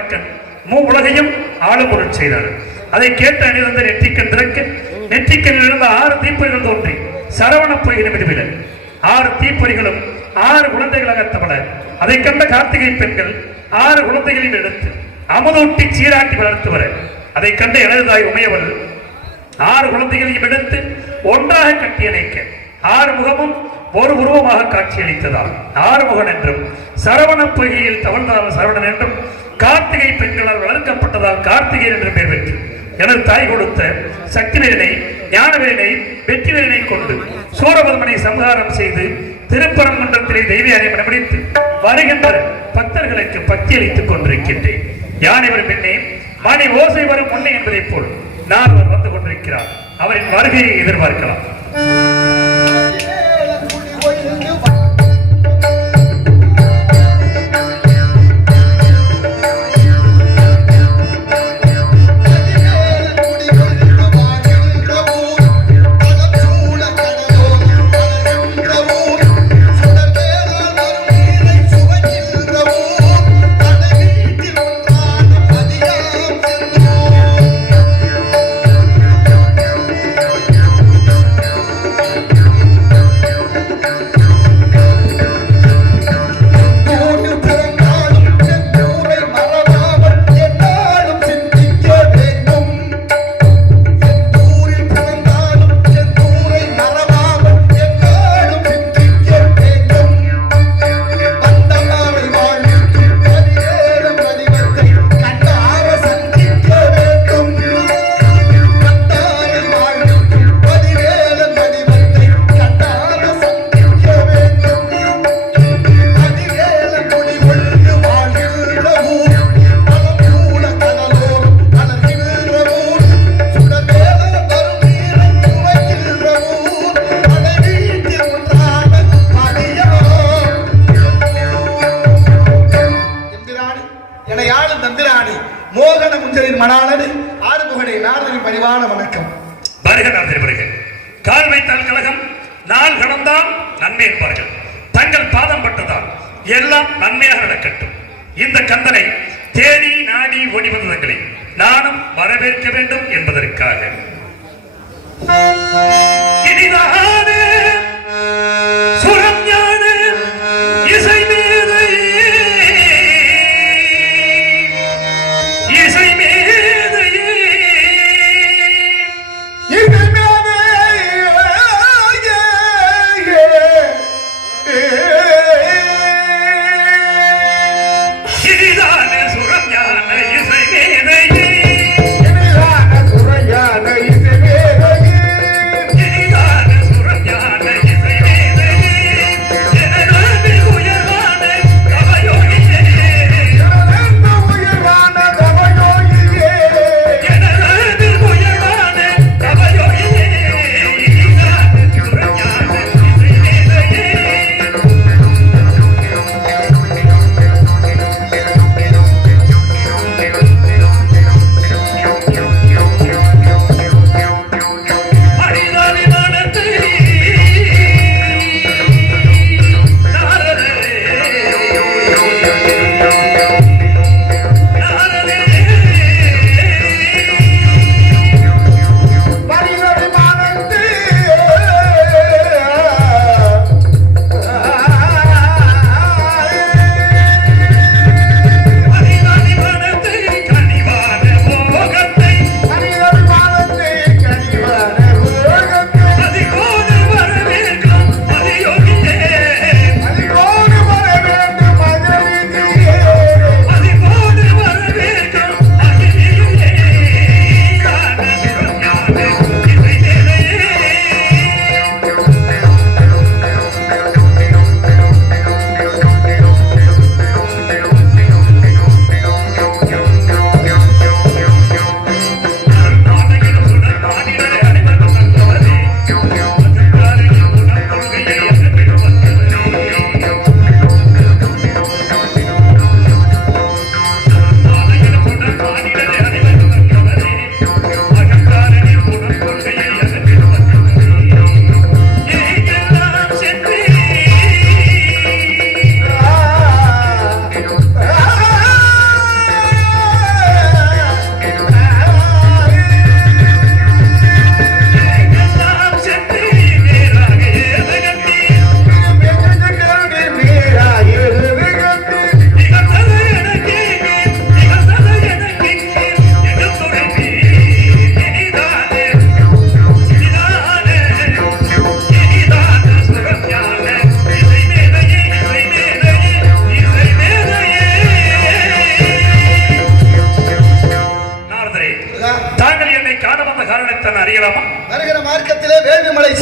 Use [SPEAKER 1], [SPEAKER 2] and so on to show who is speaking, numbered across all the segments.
[SPEAKER 1] தாராசூரன் மூ உலகையும் ஆளுபொருள் செய்தார். அதை கேட்ட அணிவந்த நெற்றிக்கன் திறக்க நெற்றிக்கண்ணில் இருந்த ஆறு தீப்பொறிகள் தோன்றி சரவண பொய்கின விடுவில ஆறு தீப்பொறிகளும் ஆறு குழந்தைகள் அகத்தப்பட அதை கண்ட கார்த்திகை பெண்கள் ஆறு குழந்தைகளையும் எடுத்து அமுதூட்டி சீராட்டி வளர்த்து வர. அதை கண்ட எனது தாய் உமையவள் ஆறு குழந்தைகளையும் எடுத்து ஒன்றாக கட்டி அணைக்க ஆறு முகமும் ஒரு உருவமாக காட்சியளித்ததால் ஆறுமுகன் என்றும் சரவண பொய்கையில் தவழ்ந்தால் சரவணன் என்றும் கார்த்திகை பெண்களால் வளர்க்கப்பட்டதால் கார்த்திகை என்று பெயர் பெற்று எனது தாய் கொடுத்த சக்திவேலனை ஞானவேலனை வெற்றிவேலனை கொண்டு சூரபதமனை சம்ஹாரம் செய்து திருப்பரங்குன்றத்திலே தெய்வ பிடித்து வருகின்ற பக்தர்களுக்கு பக்தி அளித்துக் கொண்டிருக்கின்றேன். யானை வரும் பெண்ணே மணி ஓசை வரும் முன்னே என்பதைப் போல் நான் வந்து கொண்டிருக்கிறார். அவரின் வருகையை எதிர்பார்க்கலாம். என்பதற்காக இனிதான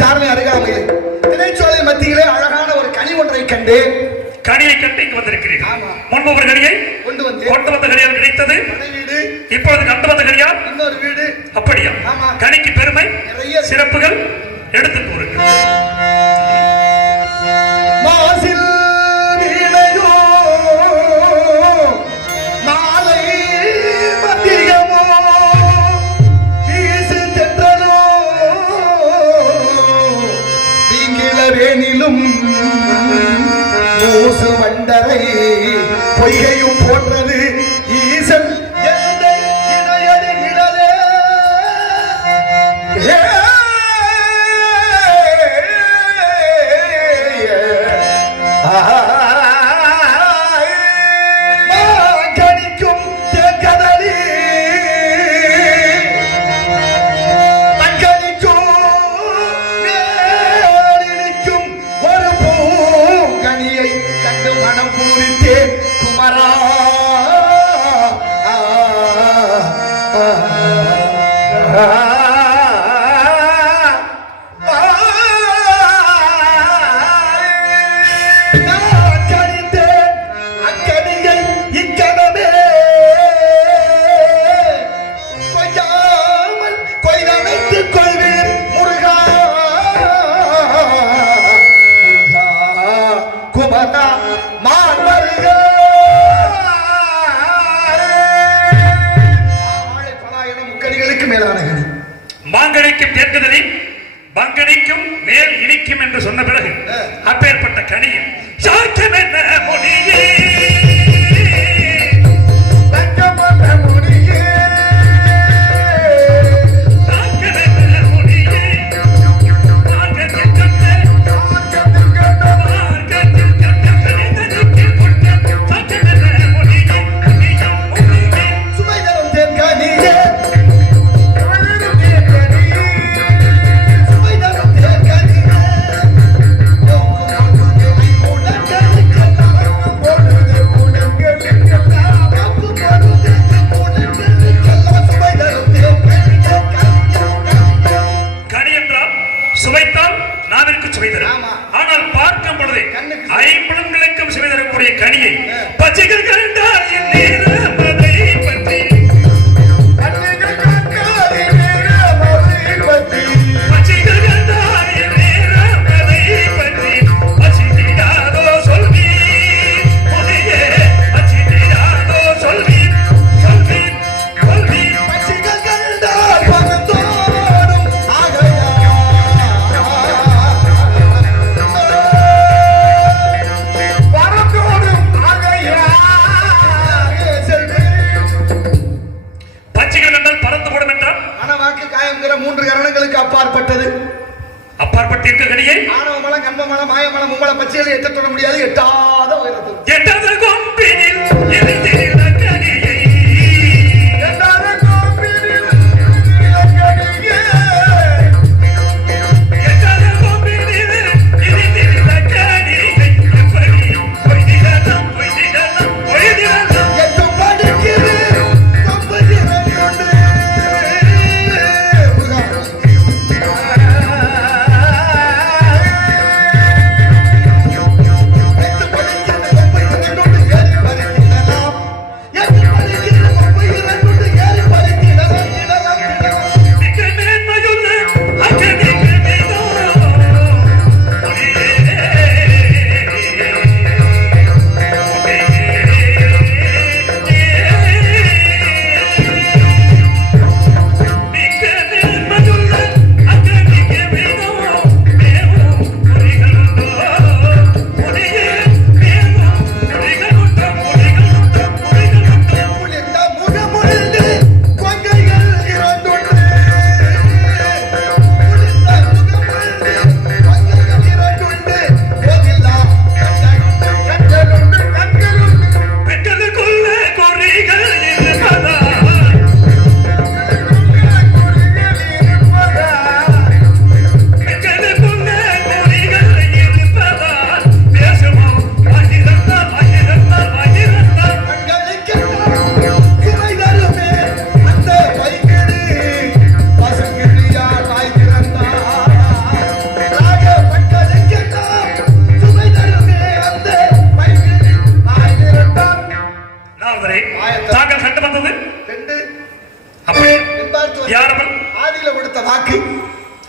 [SPEAKER 1] சார்மை அருகாமையில். திணைச்சோலை மத்தியிலே அழகான ஒரு கனி ஒன்றை கண்டு
[SPEAKER 2] கனியை கட்டி இங்கு வந்திருக்கிறீர்கள். முன்பு ஒரு கனியை
[SPEAKER 1] கொண்டு வந்து
[SPEAKER 2] கொண்டு வந்த கனியால் கிடைத்தது. இப்பொழுது கண்டு வந்த கனியால்
[SPEAKER 1] இன்னொரு வீடு.
[SPEAKER 2] அப்படியா? கனிக்கு பெருமை
[SPEAKER 1] நிறைய
[SPEAKER 2] சிறப்புகள் எடுத்து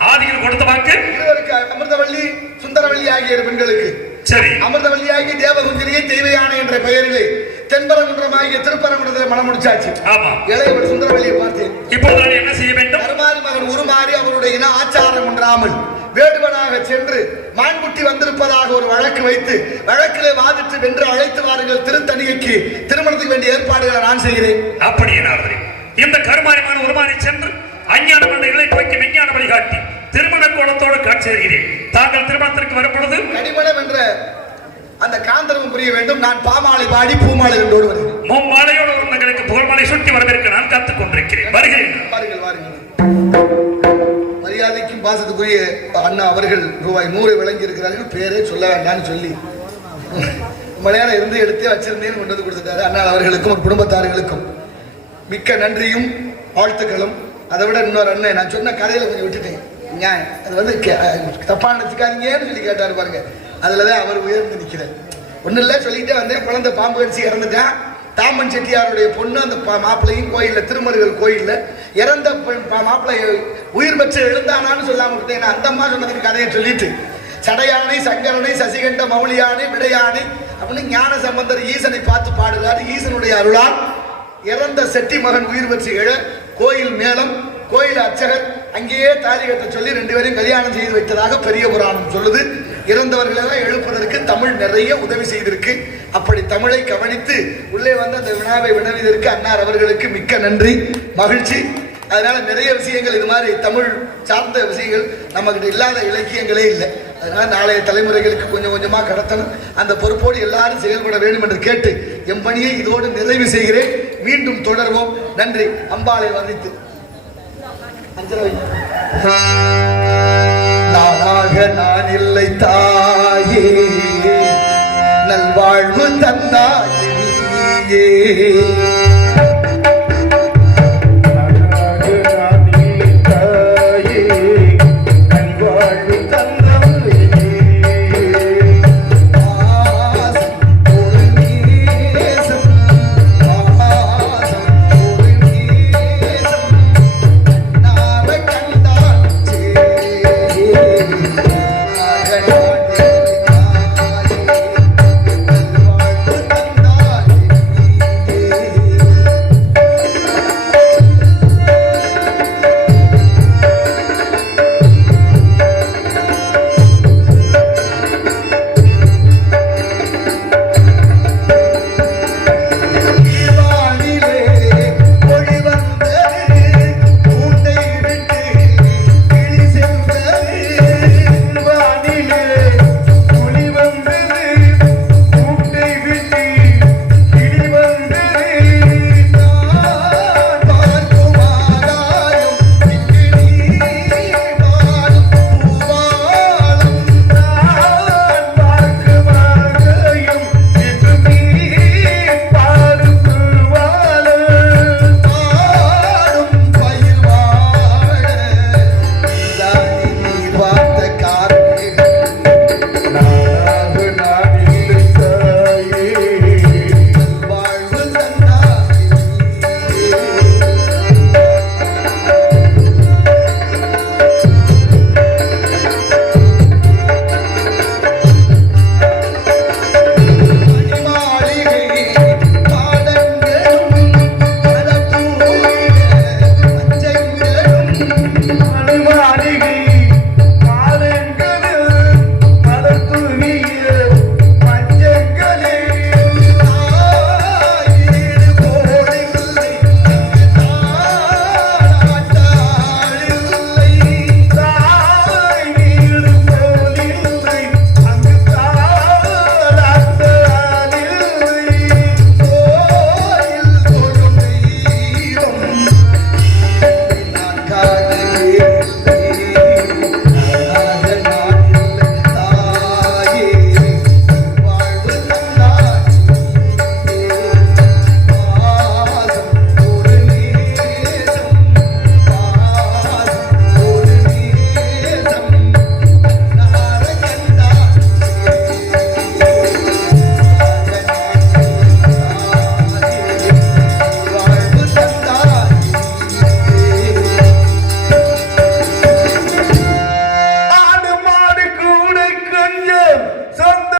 [SPEAKER 1] ஆதியில் கொடுத்த வாக்கு.
[SPEAKER 2] இருவருக்கு அமிர்தவள்ளி சுந்தரவள்ளி ஆகிய பெண்களுக்கு.
[SPEAKER 1] சரி.
[SPEAKER 2] அமிர்தவள்ளி ஆகிய தேவகுந்திரியை தெய்வயானை என்ற பெயரிலே தென்பரங்குன்றம் ஆகிய திருப்பரங்குன்றத்தில் மனம் முடிச்சாச்சு.
[SPEAKER 1] ஆமா.
[SPEAKER 2] இளையவர் சுந்தரவள்ளியை பார்த்தேன்
[SPEAKER 1] இப்பொழுது நான் என்ன செய்ய வேண்டும்?
[SPEAKER 2] கருமாரி மகன் உருமாறி அவருடைய இன ஆச்சாரம் ஒன்றாமல் வேடுவனாக சென்று மான்குட்டி வந்திருப்பதாக ஒரு வழக்கு வைத்து வழக்கிலே வாதிட்டு வென்று அழைத்து வாருங்கள் திருத்தணிகைக்கு. திருமணத்துக்கு வேண்டிய ஏற்பாடுகளை நான் செய்கிறேன்.
[SPEAKER 1] அப்படியே நாரதரே கருமாரியமான உருமாறி சென்று அஞ்ஞானம் என்ற இலை போக்கி விஞ்ஞான வழிகாட்டி திருமண கோலத்தோடு காட்சி தருகிறேன். தாங்கள் திருமணத்திற்கு வரும் பொழுது
[SPEAKER 2] கடிமணம் என்ற அந்த காந்தரவம் புரிய வேண்டும். நான் பாமாலை பாடி பூமாலை என்றோடு வருகிறேன்
[SPEAKER 1] மும்மாலையோடு தங்களுக்கு புகழ்மலை சுட்டி வரவேற்க நான் காத்துக் கொண்டிருக்கிறேன். வருகிறேன்.
[SPEAKER 2] வாருங்கள் வாருங்கள் மரியாதைக்கும் பாசத்துக்குரிய அண்ணா அவர்கள் ரூபாய் நூறு வழங்கி இருக்கிறார்கள் பேரே சொல்ல வேண்டாம்னு சொல்லி. மலையாளம் இருந்து எடுத்து வச்சிருந்தேன்னு கொண்டு வந்து கொடுத்துட்டாரு. அண்ணா அவர்களுக்கும் ஒரு குடும்பத்தார்களுக்கும் மிக்க நன்றியும். வாழ்த்துக்களும். அதை விட இன்னொரு அண்ணன் நான் சொன்ன கதையில கொஞ்சம் விட்டுட்டேன். நியாயம். அது வந்து கே- தப்பா நினைச்சுக்காதீங்கன்னு சொல்லி கேட்டாரு பாருங்க. அதில் தான் அவர் உயர்ந்து நிற்கிறார் ஒன்றும் இல்லை சொல்லிட்டே வந்தேன். குழந்தை பாம்பு கடிச்சு இறந்துட்டான். தாமன் செட்டியாருடைய பொண்ணு அந்த மாப்பிள்ளையும் கோயில்ல திருமருகல் கோயில்ல இறந்த மாப்பிள்ளைய மாப்பிள்ளை உயிர் பெற்று எழுந்தானான்னு சொல்லாம விட்டேன். நான் அந்த அம்மா சொன்னதுக்கு கதையை சொல்லிட்டு சடையானை சங்கரனை சசிகண்ட மௌலியானை விடையானை அப்படின்னு ஞான சம்பந்தர் ஈசனை பார்த்து பாடுகிறார். ஈசனுடைய அருளால் இறந்த செட்டி மகன் உயிர் பெற்று எழ கோயில் மேலம் கோயில் அர்ச்சகர் அங்கேயே தாலி கட்ட சொல்லி ரெண்டு பேரையும் கல்யாணம் செய்து வைத்ததாக பெரிய புராணம் சொல்லுது. இறந்தவர்களெல்லாம் எழுப்புவதற்கு தமிழ் நிறைய உதவி செய்திருக்கு. அப்படி தமிழை கவனித்து உள்ளே வந்து அந்த வினாவை வினவிதற்கு அன்னார் அவர்களுக்கு மிக்க நன்றி மகிழ்ச்சி. அதனால நிறைய விஷயங்கள் இது மாதிரி தமிழ் சார்ந்த விஷயங்கள் நம்மகிட்ட இல்லாத இலக்கியங்களே இல்லை. அதனால நாளைய தலைமுறைகளுக்கு கொஞ்சம் கொஞ்சமாக கடத்தணும். அந்த பொறுப்போடு எல்லாரும் செயல்பட வேண்டும் என்று கேட்டு என் பணியை இதோடு நிறைவு செய்கிறேன். மீண்டும் தொடர்வோம். நன்றி. அம்பாளை வந்தித்து நானாக நான் இல்லை தாயே. நல்வாழ்வு தந்தாயே